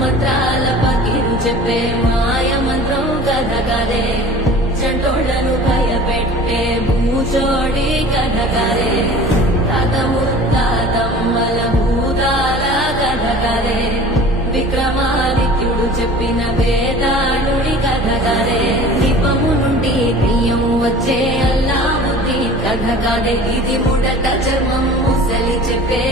మంత్రాల పకిరు చెప్పే మాయ మంత్రం కథ కదే చంటోళ్లను భయపెట్టే భూచోడి కథ కదే తాత ముత్తాతమ్మల భూతాల కథ కదే విక్రమాదిత్యుడు చెప్పిన వేదాళుడి కథ కదే దీపము నుండి దెయ్యం వచ్చే అల్లావుద్దీన్ కథ కదే ఇది ముడత చర్మం ముసలి చెప్పే